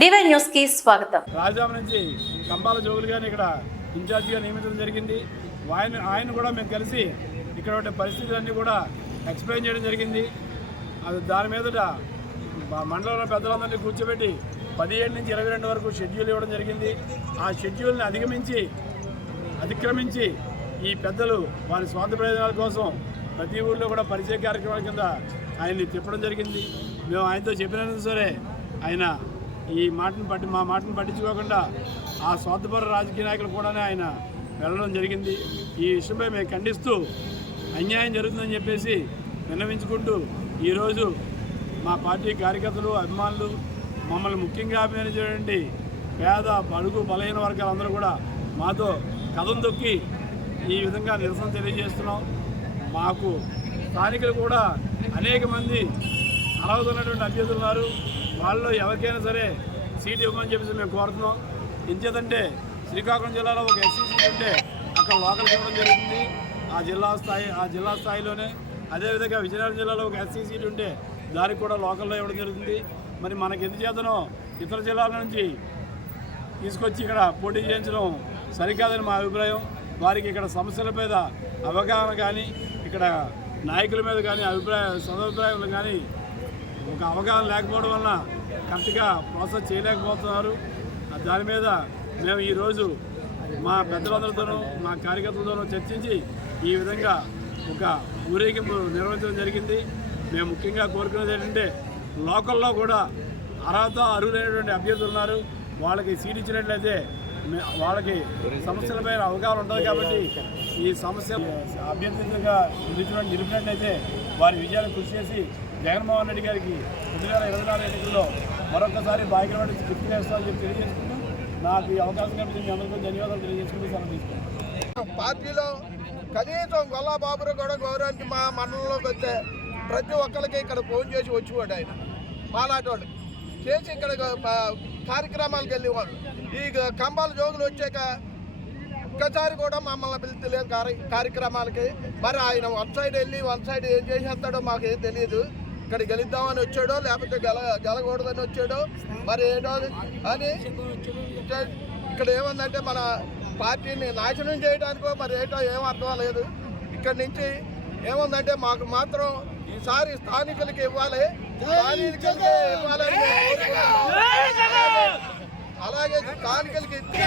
DY న్యూస్కి స్వాగతం. రాజధాని నుంచి కంబాల జోగులు గారిని ఇక్కడ ఇన్ఛార్జిగా నియమించడం జరిగింది. ఆయన ఆయన కూడా మేము కలిసి ఇక్కడ ఉండే పరిస్థితులన్నీ కూడా ఎక్స్ప్లెయిన్ చేయడం జరిగింది. అది దాని మీదట మండలంలో పెద్దలందరినీ కూర్చోబెట్టి పదిహేడు నుంచి ఇరవై రెండు వరకు షెడ్యూల్ ఇవ్వడం జరిగింది. ఆ షెడ్యూల్ని అధిగమించి అతిక్రమించి ఈ పెద్దలు వారి స్వార్థ ప్రయోజనాల కోసం ప్రతి ఊళ్ళో కూడా పరిచయ కార్యక్రమాల కింద ఆయన్ని తిప్పడం జరిగింది. మేము ఆయనతో చెప్పినందుకు సరే ఆయన ఈ మాటను పట్టి మా మాటను పట్టించుకోకుండా ఆ స్వార్థపర రాజకీయ నాయకులు కూడానే ఆయన వెళ్ళడం జరిగింది. ఈ విషయంపై మేము ఖండిస్తూ అన్యాయం జరుగుతుందని చెప్పేసి విన్నవించుకుంటూ ఈరోజు మా పార్టీ కార్యకర్తలు అభిమానులు మమ్మల్ని ముఖ్యంగా అభిమానించేటువంటి పేద బడుగు బలహీన వర్గాలందరూ కూడా మాతో కథం తొక్కి ఈ విధంగా నిరసన తెలియజేస్తున్నాం. మాకు స్థానికులు కూడా అనేక మంది అర్హతున్నటువంటి అభ్యర్థులు ఉన్నారు. వాళ్ళు ఎవరికైనా సరే సీట్ ఇవ్వమని చెప్పేసి మేము కోరుతున్నాం. ఇంతేదంటే శ్రీకాకుళం జిల్లాలో ఒక ఎస్సీ సీట్ ఉంటే అక్కడ లోకల్ ఇవ్వడం జరుగుతుంది. ఆ జిల్లా స్థాయి ఆ జిల్లా స్థాయిలోనే అదేవిధంగా విజయనగరం జిల్లాలో ఒక ఎస్సీ సీట్ ఉంటే దానికి కూడా లోకల్లో ఇవ్వడం జరుగుతుంది. మరి మనకి ఎందు చేతనో ఇతర జిల్లాల నుంచి తీసుకొచ్చి ఇక్కడ పోటీ చేయించడం సరికాదని మా అభిప్రాయం. వారికి ఇక్కడ సమస్యల మీద అవగాహన కానీ ఇక్కడ నాయకుల మీద కానీ అభిప్రాయ సదభిప్రాయాలు కానీ ఒక అవగాహన లేకపోవడం వలన కరెక్ట్గా ప్రాసెస్ చేయలేకపోతున్నారు. దాని మీద మేము ఈరోజు మా పెద్దలందరితోనూ మా కార్యకర్తలతోనూ చర్చించి ఈ విధంగా ఒక ఊరేగింపు నిర్వహించడం జరిగింది. మేము ముఖ్యంగా కోరుకునేది ఏంటంటే లోకల్లో కూడా అర్హత అర్హులైనటువంటి అభ్యర్థులు ఉన్నారు. వాళ్ళకి సీట్ ఇచ్చినట్లయితే వాళ్ళకి సమస్యలపై అవగాహన ఉంటుంది కాబట్టి ఈ సమస్య అభ్యర్థిగా నిలిచినట్లయితే నిలిపినట్లయితే వారి విజయాన్ని కృషి చేసి జగన్మోహన్ రెడ్డి గారికి రెండు వేల ఇరవై నాలుగు ఎన్నికల్లో మరొకసారి బాధ్యత గుర్తు చేస్తామని చెప్పి తెలియజేసుకుంటూ నాకు ఈ అవకాశం కల్పించిన అందరికీ ధన్యవాదాలు తెలియజేసుకుంటూ సెలవు తీసుకుంటాను పార్టీలో కనీసం గొల్లా బాబురు కూడా గౌరవానికి మా మండలంలోకి వస్తే ప్రతి ఒక్కరికి ఇక్కడ ఫోన్ చేసి వచ్చేవాడు ఆయన. మాలాంటి వాళ్ళు. చేసి ఇక్కడ కార్యక్రమాలకు వెళ్ళేవాడు. ఈ కంబాల జోగులు వచ్చాక ఒక్కసారి కూడా మమ్మల్ని పిలిచలేదు. కార్య కార్యక్రమాలకి. మరి ఆయన వన్ సైడ్ వెళ్ళి వన్ సైడ్ ఏం చేసేస్తాడో మాకేం తెలియదు. ఇక్కడ గెలుద్దామని వచ్చాడో లేకపోతే గెల గెలకూడదని వచ్చాడో మరి ఏంటో అని ఇక్కడ- ఏముందంటే మన పార్టీని నాశనం చేయడానికో మరి ఏంటో ఏం అర్థం లేదు. ఇక్కడ నుంచి ఏముందంటే మాకు మాత్రం ఈసారి స్థానికులకి ఇవ్వాలి. స్థానికులకి ఇవ్వాలని. అలాగే స్థానికులకి ఇస్తే.